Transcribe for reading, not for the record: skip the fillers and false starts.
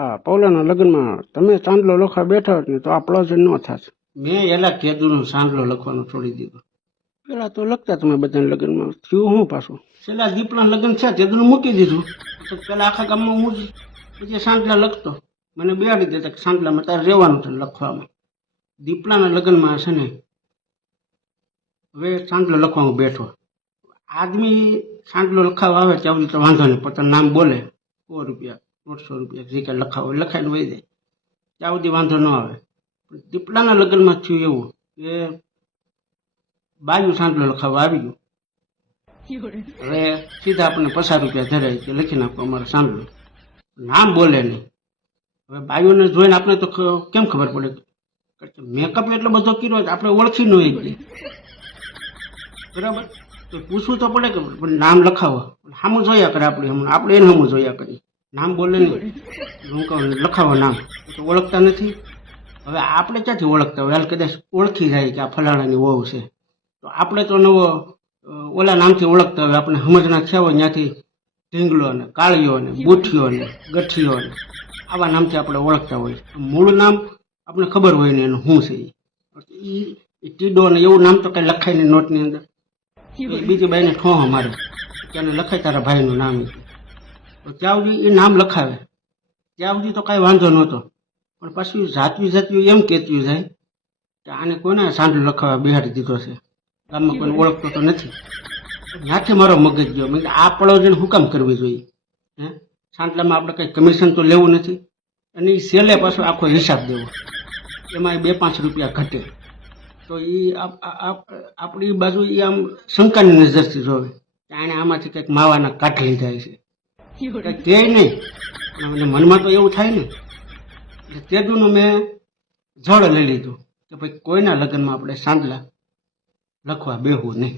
આ પૌલાના લગ્નમાં તમે ચાંદલો લખવા બેઠા હોત ને તો આ પ્લસ ન થાત. મેં એલા કેદુનો સાંભળો લખવાનું છોડી દીધો. પેલા તો લખતા તમે બધાના લગ્નમાં, થયું હું પાછું? છેલ્લા દીપના લગ્ન છે તેદુનું મૂકી દીધું. પછી પેલા આખા ગામમાં હું જ પછી સાંજલા લખતો. મને બેહાડી દેતા કે સાંજલામાં તારે રહેવાનું છે લખવામાં. દીપલાના લગ્નમાં છે ને હવે સાંજલો લખવામાં બેઠો. આદમી સાંજલો લખાવા આવે ત્યાં સુધી તો વાંધો નહીં, પોતાનું નામ બોલે 100 રૂપિયા 150 રૂપિયા જે કાંઈ લખાવો લખાઈને વહી જાય ત્યાં સુધી વાંધો ન આવે. દીપલાના લગ્નમાં થયું એવું કે બાયું સાંજલો લખાવા આવી ગયું. હવે સીધા આપણને 50 રૂપિયા ધરાય કે લખી નાખો અમારો સાંજલો, નામ બોલે નહીં. હવે બાયુને જોઈને આપણે તો કેમ ખબર પડે? મેકઅપ એટલો બધો કર્યો આપણે ઓળખી ન હોય બરાબર, તો પૂછવું તો પડે કે નામ લખાવો. સામું જોયા કરે આપણે એને સામું જોયા કરીએ, નામ બોલે નહીં. હું કહું લખાવો નામ, તો ઓળખતા નથી. હવે આપણે ક્યાંથી ઓળખતા હોય? હાલ કદાચ ઓળખી જાય કે આ ફલાણાની વહુ છે, તો આપણે તો નવો ઓલા નામથી ઓળખતા હોય. આપણે સમજના થયા હોય ત્યાંથી ઢીંગલો ને કાળીઓ ને બુઠિયો ને ગઠિયો ને આવા નામથી આપણે ઓળખતા હોય. મૂળ નામ આપણે ખબર હોય ને એનું શું છે. એ ટીડો ને એવું નામ તો કઈ લખાય નહીં નોટની અંદર. બીજી બાઈને ઠોહ મારે કે લખાય તારા ભાઈનું નામ, તો ત્યાં સુધી એ નામ લખાવે ત્યાં સુધી તો કાંઈ વાંધો નહોતો. પણ પાછું જાતવી એમ કહેતું જાય કે આને કોને સાંજલો લખાવા બેહાડી દીધો છે, ગામમાં કોઈને ઓળખતો તો નથી. ત્યાંથી મારો મગજ ગયો. મેં આ પળોજણ શું કામ કરવી જોઈએ? હે, સાંજલામાં આપણે કંઈ કમિશન તો લેવું નથી, અને એ સેલે પાછો આખો હિસાબ દેવો, એમાં 2-5 રૂપિયા ઘટે. તો એ આપણી બાજુ એ આમ શંકાની નજરથી જોવે કે આને આમાંથી કંઈક માવાના કાઢ લીધા છે, કંઈક કહે નહીં. અને મનમાં તો એવું થાય ને. તેદુનું મેં જળ લઈ લીધું કે ભાઈ કોઈના લગ્નમાં આપણે સાંજલા લખવા બેહવું નહીં.